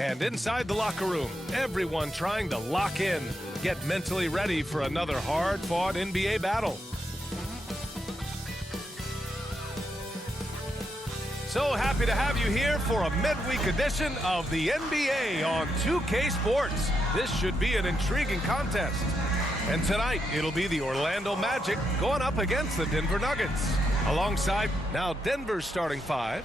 And inside the locker room, everyone trying to lock in, get mentally ready for another hard-fought NBA battle. So happy to have you here for a midweek edition of the NBA on 2K Sports. This should be an intriguing contest. And tonight, it'll be the Orlando Magic going up against the Denver Nuggets. Alongside, now Denver's starting five.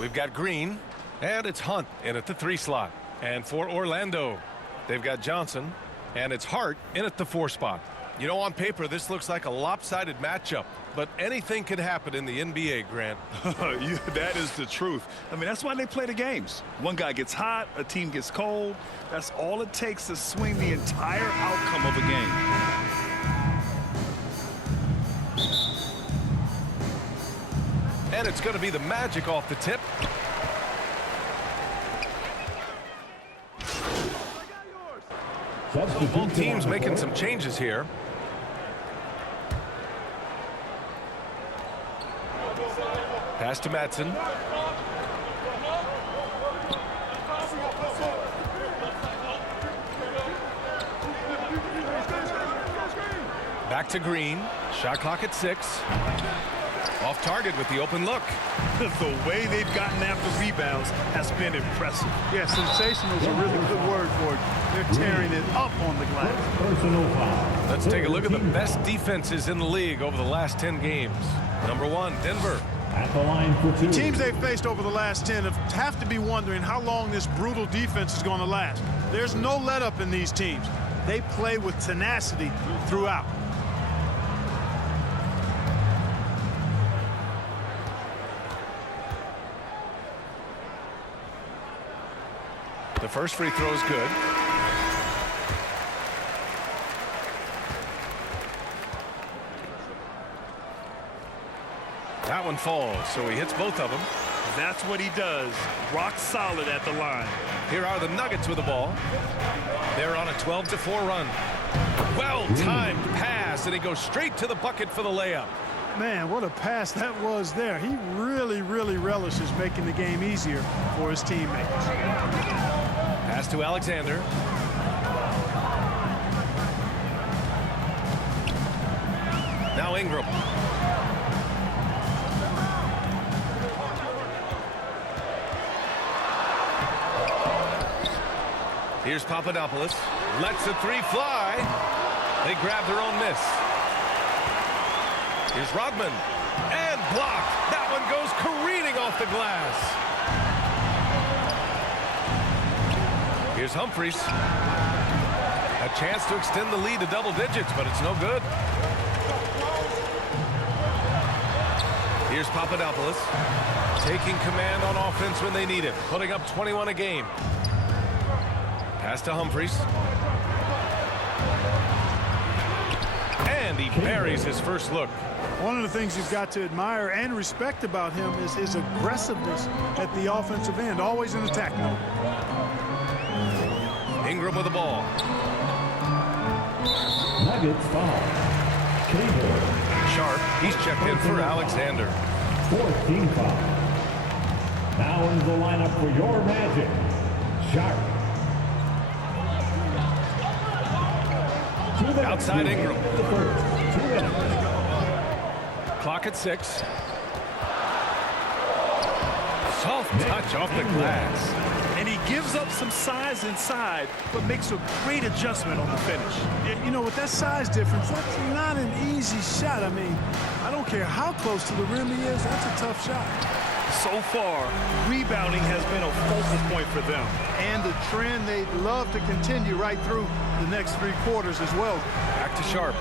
We've got Green, and it's Hunt in at the 3 slot. And for Orlando, they've got Johnson, and it's Hart in at the 4 spot. You know, on paper, this looks like a lopsided matchup, but anything can happen in the NBA, Grant. Yeah, that is the truth. I mean, that's why they play the games. One guy gets hot, a team gets cold. That's all it takes to swing the entire outcome of a game. And it's going to be the Magic off the tip. Both teams making some changes here. Pass to Madsen. Back to Green. Shot clock at 6. Off target with the open look. The way they've gotten after rebounds has been impressive. Yeah, sensational is a really good word for it. They're tearing it up on the glass. Let's take a look at the best defenses in the league over the last 10 games. Number 1, Denver. At the line for 2. The teams they've faced over the last 10 have to be wondering how long this brutal defense is going to last. There's no let-up in these teams. They play with tenacity throughout. The first free throw is good. That one falls, so he hits both of them. That's what he does. Rock solid at the line. Here are the Nuggets with the ball. They're on a 12-4 run. Well-timed pass, and he goes straight to the bucket for the layup. Man, what a pass that was there. He really, really relishes making the game easier for his teammates. Pass to Alexander. Now Ingram. Here's Papadopoulos. Lets the 3 fly. They grab their own miss. Here's Rodman. And blocked. That one goes careening off the glass. Here's Humphries. A chance to extend the lead to double digits, but it's no good. Here's Papadopoulos. Taking command on offense when they need it. Putting up 21 a game. Pass to Humphries. And he buries his first look. One of the things you've got to admire and respect about him is his aggressiveness at the offensive end, always in attack mode. Ingram with the ball. Nuggets foul. Cable. Sharp, he's checked in for Alexander. 14 foul. Now into the lineup for your Magic. Sharp. Outside Ingram. Clock at 6. Soft touch off the glass. And he gives up some size inside, but makes a great adjustment on the finish. You know, with that size difference, that's not an easy shot. I mean, I don't care how close to the rim he is, that's a tough shot. So far, rebounding has been a focal point for them. And the trend they'd love to continue right through the next 3 quarters as well. Back to Sharp.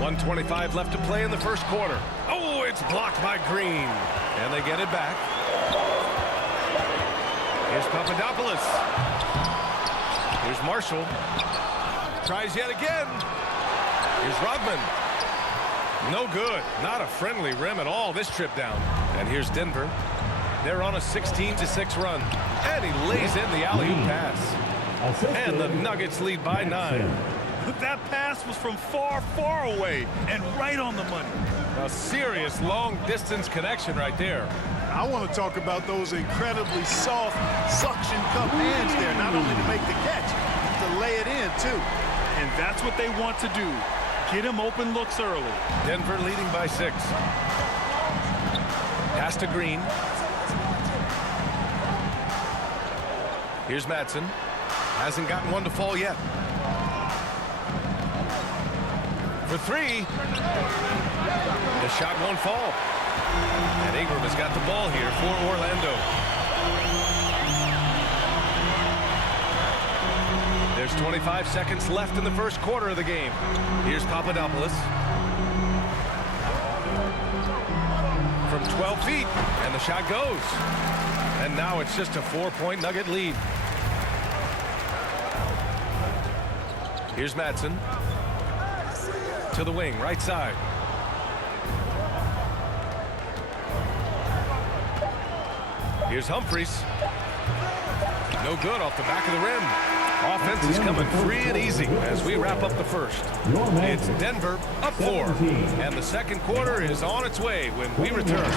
1:25 left to play in the first quarter. Oh, it's blocked by Green. And they get it back. Here's Papadopoulos. Here's Marshall. Tries yet again. Here's Rodman. No good. Not a friendly rim at all this trip down. And here's Denver. They're on a 16-6 run. And he lays in the alley-oop pass. And the Nuggets lead by 9. That pass was from far, far away and right on the money. A serious long-distance connection right there. I want to talk about those incredibly soft suction cup hands there, not only to make the catch, but to lay it in, too. And that's what they want to do. Get him open looks early. Denver leading by 6. Pass to Green. Here's Madsen. Hasn't gotten one to fall yet. For 3. The shot won't fall. And Ingram has got the ball here for Orlando. There's 25 seconds left in the first quarter of the game. Here's Papadopoulos. From 12 feet, and the shot goes. And now it's just a 4-point Nugget lead. Here's Madsen. To the wing, right side. Here's Humphries. No good off the back of the rim. Offense is coming free and easy as we wrap up the first. It's Denver up 4. And the second quarter is on its way when we return.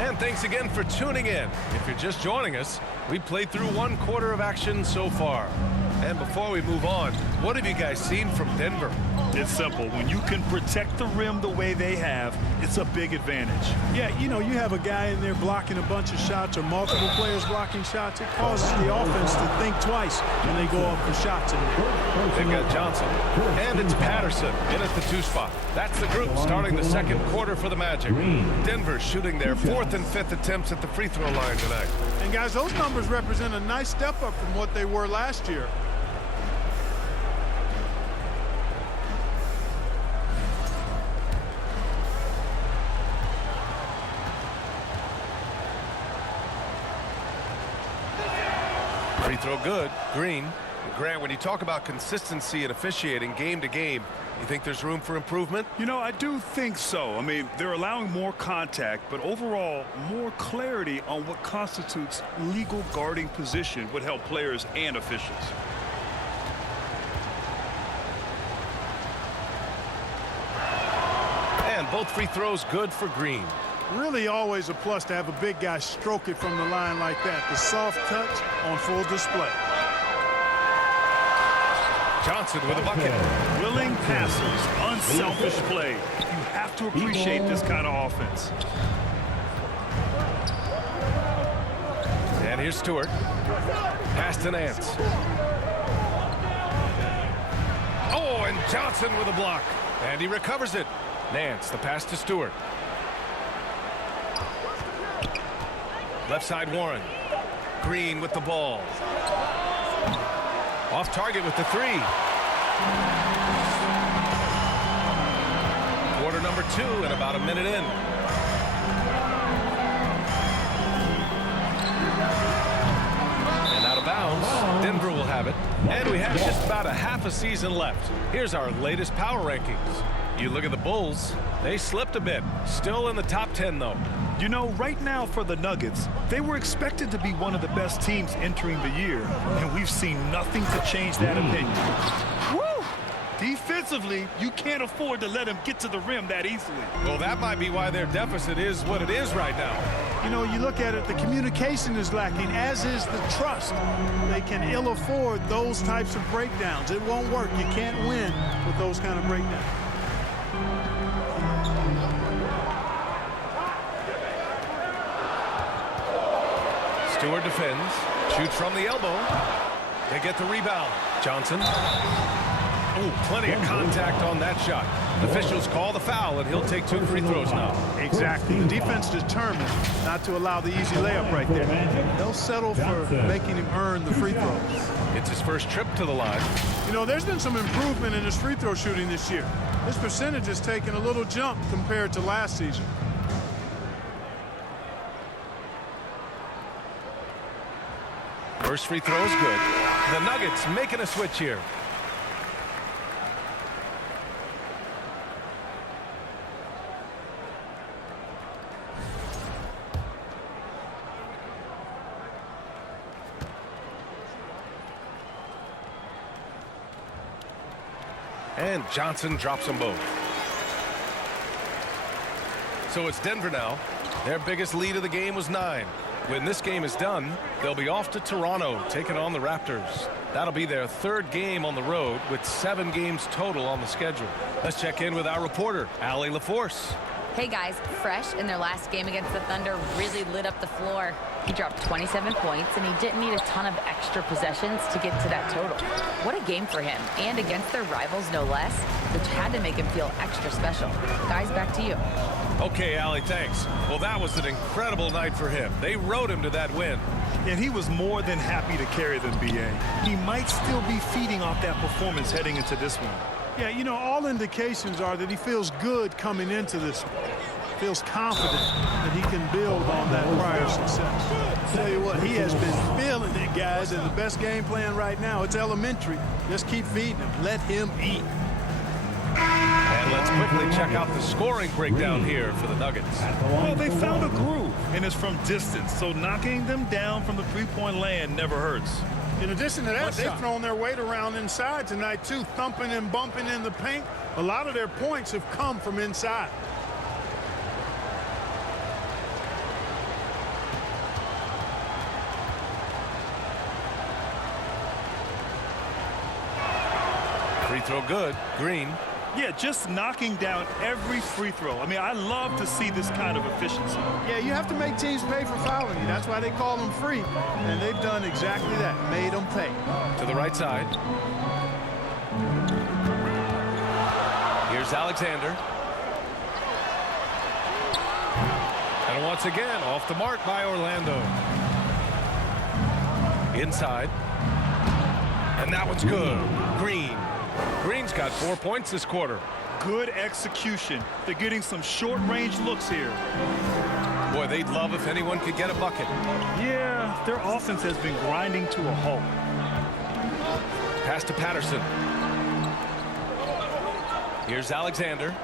And thanks again for tuning in. If you're just joining us, we played through 1 quarter of action so far. And before we move on, what have you guys seen from Denver? It's simple. When you can protect the rim the way they have, it's a big advantage. Yeah, you know, you have a guy in there blocking a bunch of shots or multiple players blocking shots. It causes the offense to think twice when they go up for shots. They've got Johnson, and it's Patterson in at the 2 spot. That's the group starting the second quarter for the Magic. Denver shooting their 4th and 5th attempts at the free throw line tonight. And guys, those numbers represent a nice step up from what they were last year. Free throw good. Green. Grant, when you talk about consistency and officiating game to game, you think there's room for improvement? You know, I do think so. I mean, they're allowing more contact, but overall, more clarity on what constitutes legal guarding position would help players and officials. And both free throws good for Green. Really always a plus to have a big guy stroke it from the line like that. The soft touch on full display. Johnson with a bucket. Willing passers, unselfish play. You have to appreciate this kind of offense. And here's Stewart. Pass to Nance. Oh, and Johnson with a block. And he recovers it. Nance, the pass to Stewart. Left side Warren. Green with the ball. Off target with the 3. Quarter number 2 and about a minute in. And out of bounds. Denver will have it. And we have just about a half a season left. Here's our latest power rankings. You look at the Bulls, they slipped a bit. Still in the top 10 though. You know, right now for the Nuggets, they were expected to be one of the best teams entering the year, and we've seen nothing to change that opinion. Woo! Defensively, you can't afford to let them get to the rim that easily. Well, that might be why their deficit is what it is right now. You know, you look at it, the communication is lacking, as is the trust. They can ill afford those types of breakdowns. It won't work. You can't win with those kind of breakdowns. Stewart defends, shoots from the elbow. They get the rebound. Johnson. Oh, plenty of contact on that shot. Officials call the foul, and he'll take 2 free throws now. Exactly. The defense determined not to allow the easy layup right there. They'll settle for making him earn the free throws. It's his first trip to the line. You know, there's been some improvement in his free throw shooting this year. His percentage has taken a little jump compared to last season. First free throw is good. The Nuggets making a switch here. And Johnson drops them both. So it's Denver now. Their biggest lead of the game was 9. When this game is done, they'll be off to Toronto, taking on the Raptors. That'll be their 3rd game on the road with 7 games total on the schedule. Let's check in with our reporter, Allie LaForce. Hey guys, Fresh in their last game against the Thunder really lit up the floor. He dropped 27 points and he didn't need a ton of extra possessions to get to that total. What a game for him, and against their rivals no less, which had to make him feel extra special. Guys, back to you. Okay, Allie, thanks. Well, that was an incredible night for him. They rode him to that win. And he was more than happy to carry them, B.A. He might still be feeding off that performance heading into this one. Yeah, you know, all indications are that he feels good coming into this one. Feels confident that he can build on that prior success. Tell you what, he has been feeling it, guys, and the best game plan right now, it's elementary. Just keep feeding him. Let him eat. And let's quickly check out the scoring breakdown here for the Nuggets. Well, they found a groove, and it's from distance, so knocking them down from the three-point land never hurts. In addition to that, they've thrown their weight around inside tonight, too, thumping and bumping in the paint. A lot of their points have come from inside. Free throw good. Green. Yeah, just knocking down every free throw. I mean, I love to see this kind of efficiency. Yeah, you have to make teams pay for fouling you. That's why they call them free. And they've done exactly that, made them pay. To the right side. Here's Alexander. And once again, off the mark by Orlando. Inside. And that one's good. Green. Green's got 4 points this quarter. Good execution. They're getting some short-range looks here. Boy, they'd love if anyone could get a bucket. Yeah, their offense has been grinding to a halt. Pass to Patterson. Here's Alexander.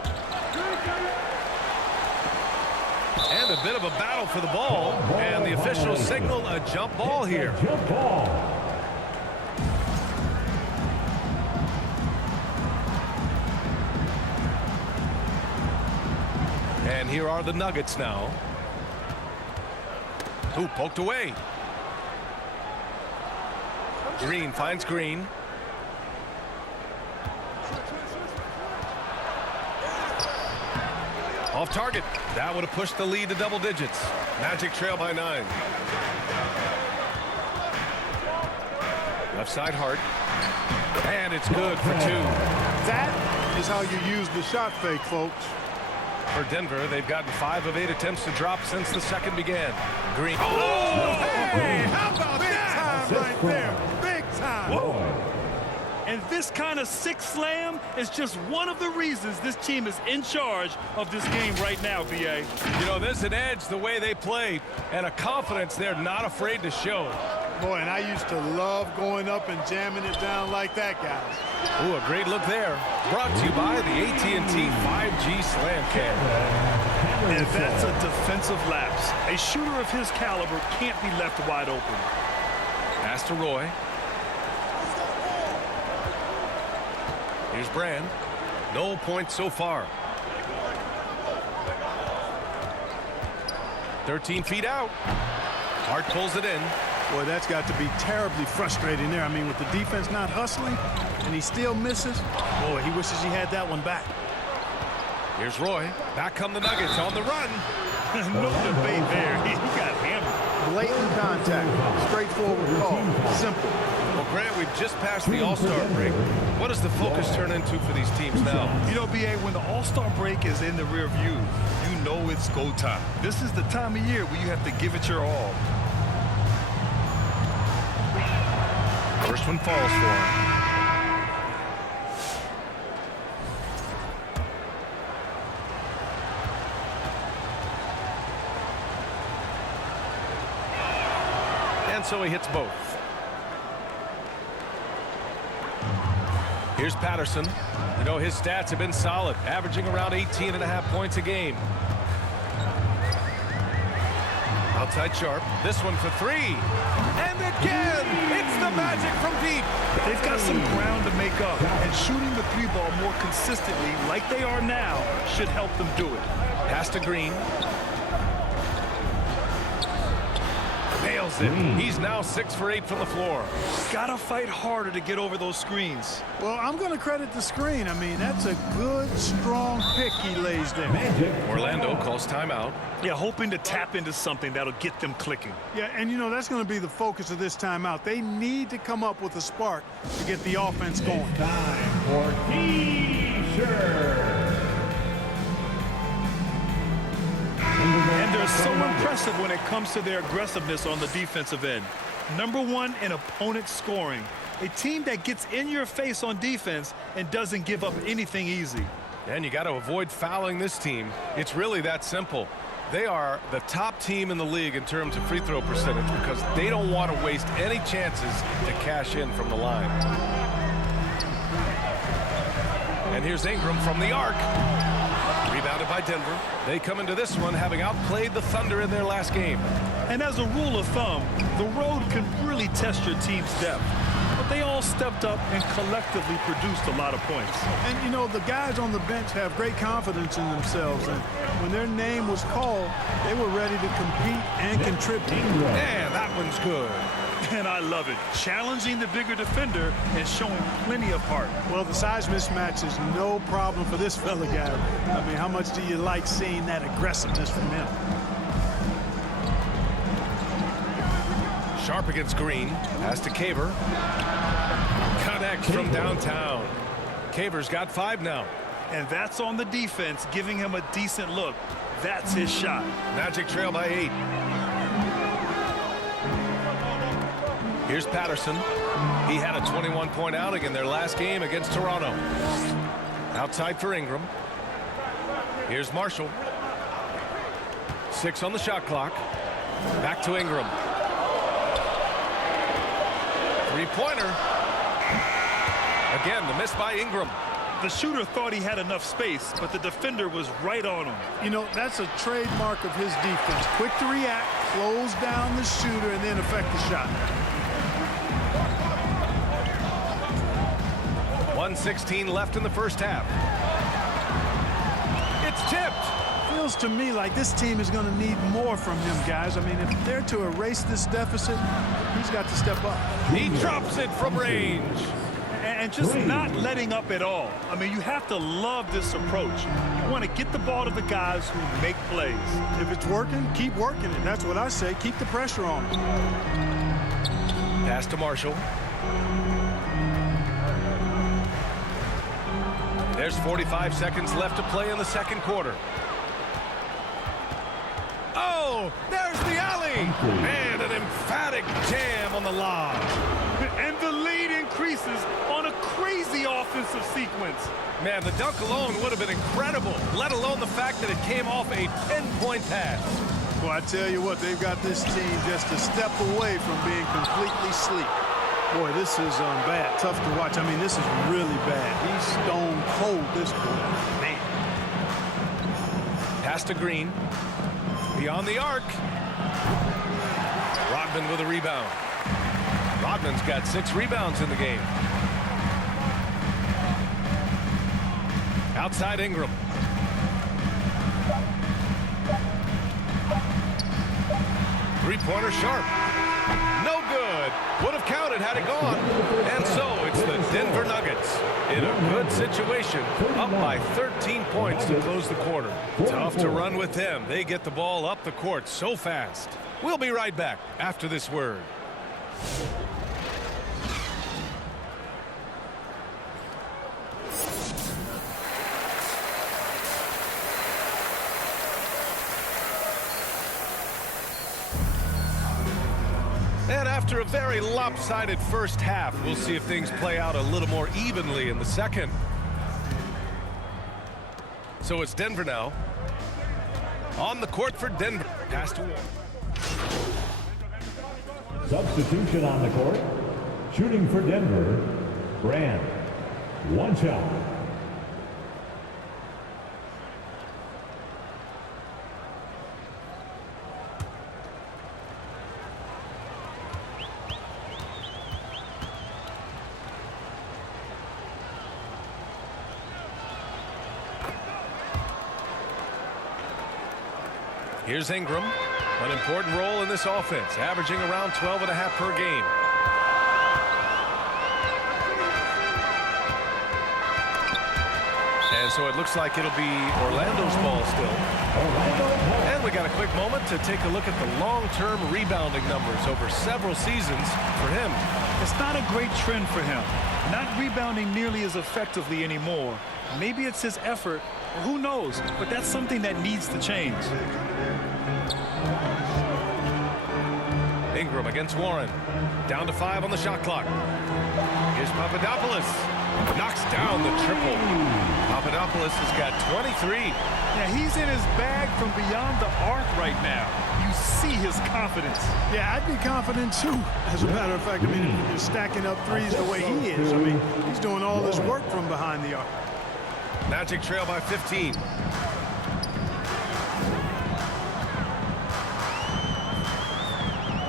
And a bit of a battle for the ball. And the officials signal a jump ball here. Jump ball. And here are the Nuggets now. Ooh, poked away. Green finds Green. Off target. That would have pushed the lead to double digits. Magic trail by 9. Left side Hart. And it's good for 2. That is how you use the shot fake, folks. For Denver, they've gotten 5 of 8 attempts to drop since the second began. Green. Oh, hey, how about that? Big time right there. Big time. Whoa. And this kind of six slam is just one of the reasons this team is in charge of this game right now, B.A. You know, there's an edge the way they play and a confidence they're not afraid to show. Boy, and I used to love going up and jamming it down like that, guys. Ooh, a great look there. Brought to you by the AT&T 5G Slam Cam. And that's a defensive lapse. A shooter of his caliber can't be left wide open. Pass to Roy. Here's Brand. No points so far. 13 feet out. Hart pulls it in. Boy, that's got to be terribly frustrating there. I mean, with the defense not hustling and he still misses. Boy, he wishes he had that one back. Here's Roy. Back come the Nuggets on the run. No debate there. He got hammered. Blatant contact. Straightforward call. Simple. Well, Grant, we've just passed the All-Star break. What does the focus turn into for these teams now? You know, B.A., when the All-Star break is in the rear view, you know it's go time. This is the time of year where you have to give it your all. First one falls for him. And so he hits both. Here's Patterson. You know, his stats have been solid, averaging around 18.5 points a game. Outside Sharp. This one for three. And again, it's the Magic from deep. They've got some ground to make up, and shooting the three ball more consistently, like they are now, should help them do it. Pass to Green. Nails it. He's now 6 for 8 from the floor. Gotta fight harder to get over those screens. Well, I'm going to credit the screen. I mean, that's a good, strong pick he lays there. Orlando calls timeout. Yeah, hoping to tap into something that'll get them clicking. Yeah, and you know, that's going to be the focus of this timeout. They need to come up with a spark to get the offense going. Time for T-shirt. And they're so impressive when it comes to their aggressiveness on the defensive end. Number one in opponent scoring. A team that gets in your face on defense and doesn't give up anything easy. And you got to avoid fouling this team. It's really that simple. They are the top team in the league in terms of free throw percentage because they don't want to waste any chances to cash in from the line. And here's Ingram from the arc. Rebounded by Denver. They come into this one having outplayed the Thunder in their last game. And as a rule of thumb, the road can really test your team's depth. But they all stepped up and collectively produced a lot of points. And, you know, the guys on the bench have great confidence in themselves. And when their name was called, they were ready to compete and contribute. And that one's good. And I love it. Challenging the bigger defender and showing plenty of heart. Well, the size mismatch is no problem for this fella guy. I mean, how much do you like seeing that aggressiveness from him? Sharp against Green. Pass to Caver. Connects from downtown. Caver's got 5 now. And that's on the defense, giving him a decent look. That's his shot. Magic trail by 8. Here's Patterson. He had a 21-point outing in their last game against Toronto. Outside for Ingram. Here's Marshall. 6 on the shot clock. Back to Ingram. Three-pointer. Again, the miss by Ingram. The shooter thought he had enough space, but the defender was right on him. You know, that's a trademark of his defense. Quick to react, close down the shooter, and then affect the shot. 1:16 left in the first half. It's tipped. Feels to me like this team is going to need more from him, guys. I mean, if they're to erase this deficit, he's got to step up. He drops it from range. And just not letting up at all. I mean, you have to love this approach. You want to get the ball to the guys who make plays. If it's working, keep working it. That's what I say. Keep the pressure on. Pass to Marshall. There's 45 seconds left to play in the second quarter. Oh, there's the alley. And an emphatic jam on the lob. And the lead increases on a crazy offensive sequence. Man, the dunk alone would have been incredible, let alone the fact that it came off a 10-point pass. Well, I tell you what, they've got this team just a step away from being completely sleep. Boy, this is bad, tough to watch. I mean, this is really bad. He's stone cold, this boy. Man. Pass to Green. Beyond the arc. Rodman with a rebound. Rodman's got 6 rebounds in the game. Outside Ingram. Three-pointer Sharp. No good. Would have counted had it gone. And so it's the Denver Nuggets in a good situation, up by 13 points to close the quarter. Tough to run with them. They get the ball up the court so fast. We'll be right back after this word. And after a very lopsided first half, we'll see if things play out a little more evenly in the second. So it's Denver now. On the court for Denver. Pass to Wall. Substitution on the court. Shooting for Denver, Brand. One shot. Here's Ingram, an important role in this offense, averaging around 12.5 per game. And so it looks like it'll be Orlando's ball still. And we got a quick moment to take a look at the long-term rebounding numbers over several seasons for him. It's not a great trend for him. Not rebounding nearly as effectively anymore. Maybe it's his effort, or who knows, but that's something that needs to change. Ingram against Warren. Down to 5 on the shot clock. Here's Papadopoulos. Knocks down the triple. Papadopoulos has got 23. Yeah, he's in his bag from beyond the arc right now. You see his confidence. Yeah, I'd be confident too. As a matter of fact, I mean, if you're stacking up threes the way he is, I mean, he's doing all this work from behind the arc. Magic trail by 15.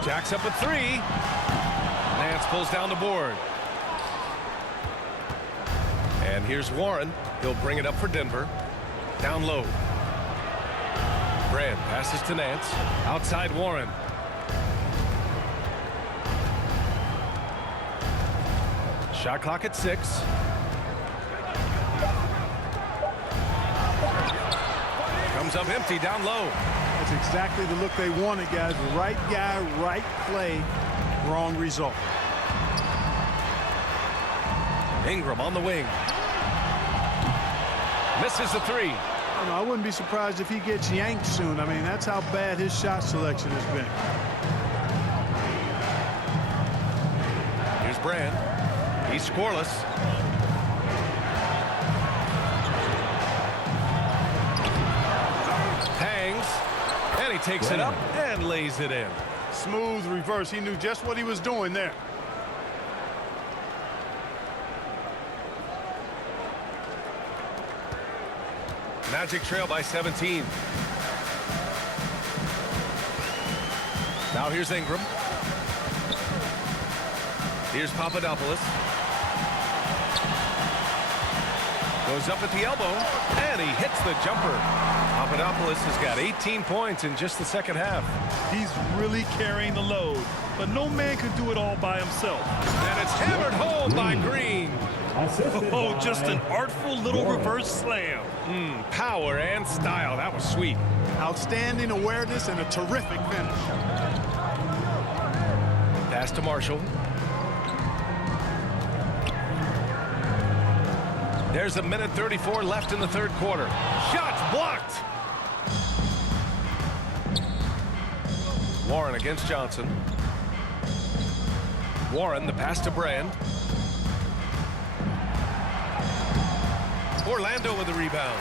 Jacks up a 3. Nance pulls down the board. And here's Warren. He'll bring it up for Denver. Down low. Brand passes to Nance. Outside Warren. Shot clock at 6. Comes up empty down low. That's exactly the look they wanted, guys. Right guy, right play, wrong result. Ingram on the wing. Misses the 3. You know, I wouldn't be surprised if he gets yanked soon. I mean, that's how bad his shot selection has been. Here's Brand. He's scoreless. Hangs. And he takes it up and lays it in. Smooth reverse. He knew just what he was doing there. Magic trail by 17. Now here's Ingram. Here's Papadopoulos. Goes up at the elbow, and he hits the jumper. Papadopoulos has got 18 points in just the second half. He's really carrying the load, but no man can do it all by himself. And it's hammered home by Green. Oh, just an artful little reverse slam. Power and style. That was sweet. Outstanding awareness and a terrific finish. Pass to Marshall. There's 1:34 left in the third quarter. Shots blocked. Warren against Johnson. Warren, the pass to Brand. Orlando with the rebound.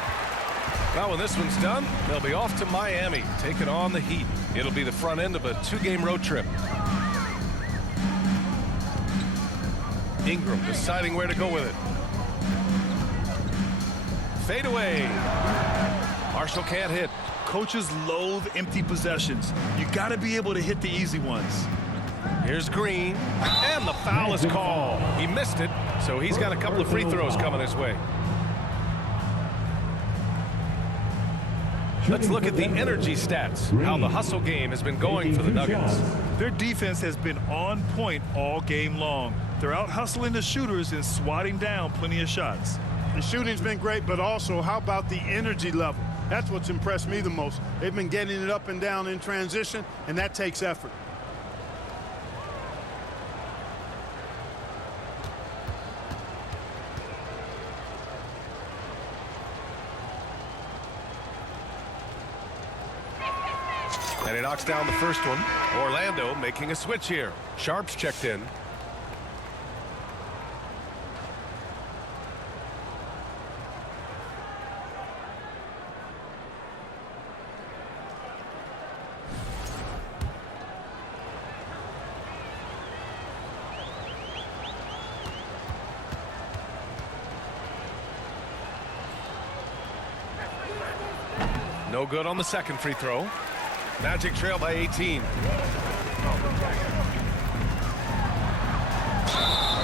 Well, when this one's done, they'll be off to Miami, taking on the Heat. It'll be the front end of a 2-game road trip. Ingram deciding where to go with it. Fade away. Marshall can't hit. Coaches loathe empty possessions. You got to be able to hit the easy ones. Here's Green, and the foul is called. He missed it, so he's got a couple of free throws coming his way. Let's look at the energy stats, how the hustle game has been going for the Nuggets. Their defense has been on point all game long. They're out hustling the shooters and swatting down plenty of shots. The shooting's been great, but also how about the energy level? That's what's impressed me the most. They've been getting it up and down in transition, and that takes effort. And he knocks down the first one. Orlando making a switch here. Sharp's checked in. No good on the second free throw. Magic trail by 18.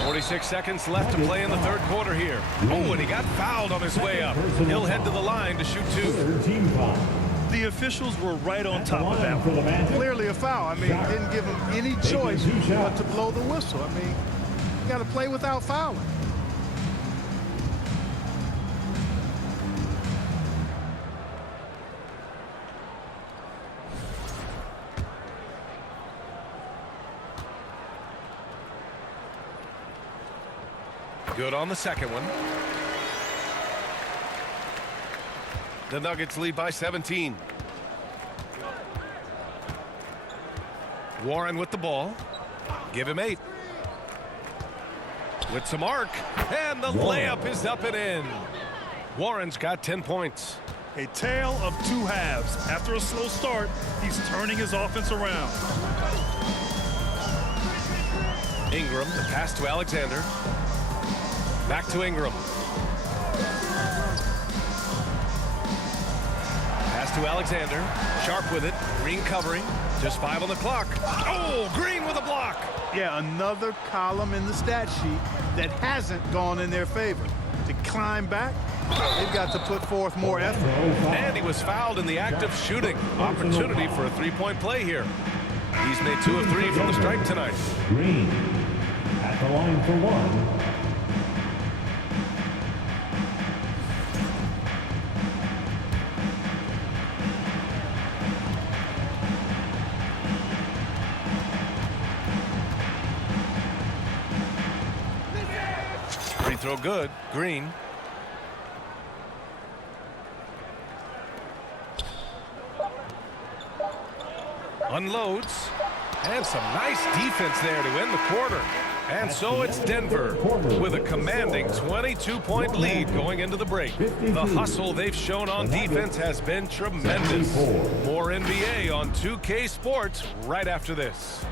46 seconds left to play in the third quarter here. Oh, and he got fouled on his way up. He'll head to the line to shoot 2. Third team foul. The officials were right on top of that For one. the Magic. Clearly a foul. I mean, didn't give him any choice but to blow the whistle. I mean, you got to play without fouling. Good on the second one. The Nuggets lead by 17. Warren with the ball. Give him 8. With some arc. And the layup is up and in. Warren's got 10 points. A tale of two halves. After a slow start, he's turning his offense around. Ingram, the pass to Alexander. Back to Ingram. Pass to Alexander. Sharp with it. Green covering. Just 5 on the clock. Oh, Green with a block. Yeah, another column in the stat sheet that hasn't gone in their favor. To climb back, they've got to put forth more effort. And he was fouled in the act of shooting. Opportunity for a three-point play here. He's made 2 of 3 from the stripe tonight. Green at the line for 1. Free throw good. Green. Unloads. And some nice defense there to end the quarter. And so it's Denver with a commanding 22-point lead going into the break. The hustle they've shown on defense has been tremendous. More NBA on 2K Sports right after this.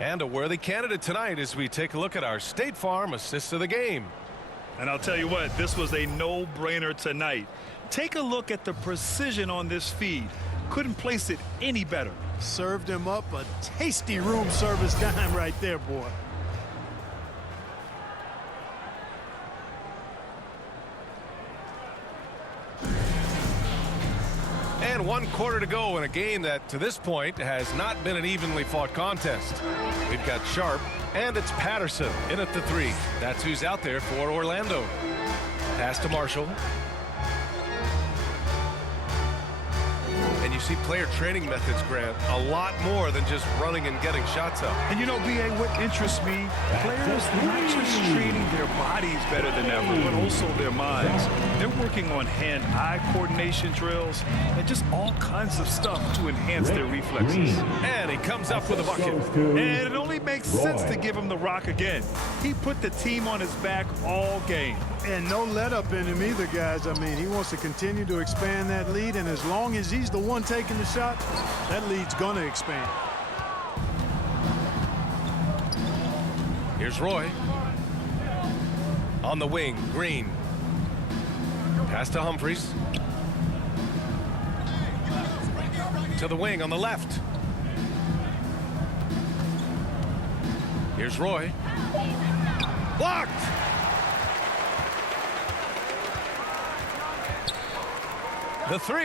And a worthy candidate tonight as we take a look at our State Farm assist of the game. And I'll tell you what, this was a no-brainer tonight. Take a look at the precision on this feed. Couldn't place it any better. Served him up a tasty room service dime right there, boy. And 1 quarter to go in a game that to this point has not been an evenly fought contest. We've got Sharp and it's Patterson in at the 3. That's who's out there for Orlando. Pass to Marshall. And you see player training methods, Grant, a lot more than just running and getting shots up. And you know, B.A., what interests me, players not just training their bodies better than ever, but also their minds. They're working on hand-eye coordination drills and just all kinds of stuff to enhance their reflexes. And he comes up with a bucket. And it only makes sense to give him the rock again. He put the team on his back all game. And no let up in him either, guys. I mean, he wants to continue to expand that lead, and as long as he's the one taking the shot, that lead's going to expand. Here's Roy. On the wing, Green. Pass to Humphries. To the wing on the left. Here's Roy. Blocked! The 3.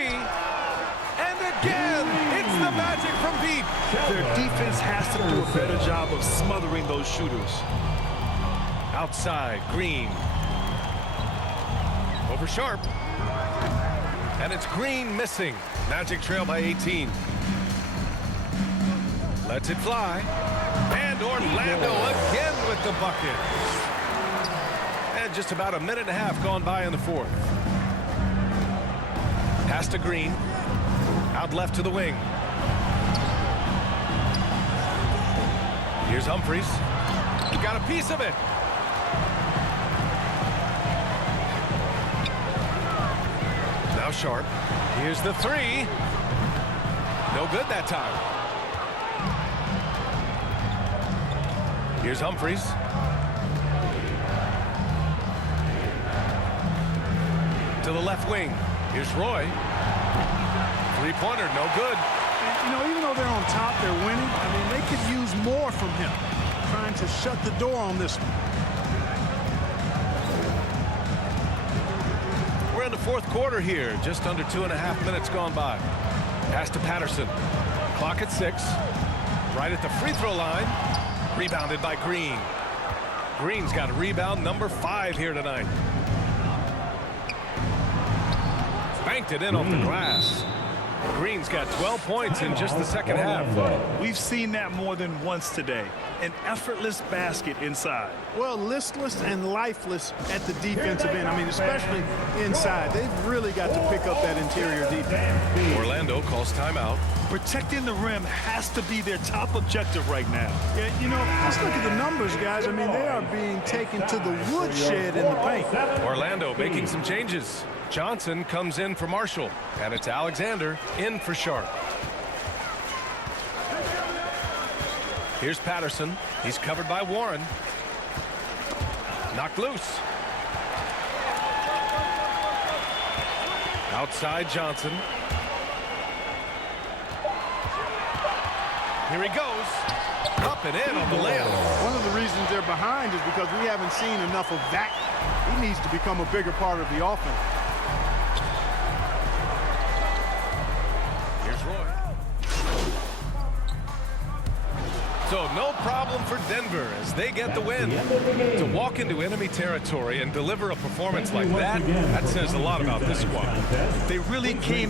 And again, it's the Magic from deep. Their defense has to do a better job of smothering those shooters. Outside, Green. Over Sharp. And it's Green missing. Magic trail by 18. Lets it fly. And Orlando again with the bucket. And just about a minute and a half gone by in the fourth. Pass to Green. Out left to the wing. Here's Humphries. Got a piece of it. Now Sharp. Here's the three. No good that time. Here's Humphries. To the left wing. Here's Roy. Three-pointer, no good. And, you know, even though they're on top, they're winning. I mean, they could use more from him. Trying to shut the door on this one. We're in the fourth quarter here. Just under 2.5 minutes gone by. Pass to Patterson. Clock at 6. Right at the free throw line. Rebounded by Green. Green's got rebound number 5 here tonight. Banked it in off the glass. Green's got 12 points in just the second half. We've seen that more than once today. An effortless basket inside. Well, listless and lifeless at the defensive end. I mean, especially inside. They've really got to pick up that interior defense. Orlando calls timeout. Protecting the rim has to be their top objective right now. Yeah, you know, let's look at the numbers, guys. I mean, they are being taken to the woodshed in the paint. Orlando making some changes. Johnson comes in for Marshall, and it's Alexander in for Sharp. Here's Patterson. He's covered by Warren. Knocked loose. Outside Johnson. Here he goes. Up and in on the layup. One of the reasons they're behind is because we haven't seen enough of that. He needs to become a bigger part of the offense. Here's Roy. So no problem for Denver as they get the win. To walk into enemy territory and deliver a performance like that, that says a lot about this squad. They really came in.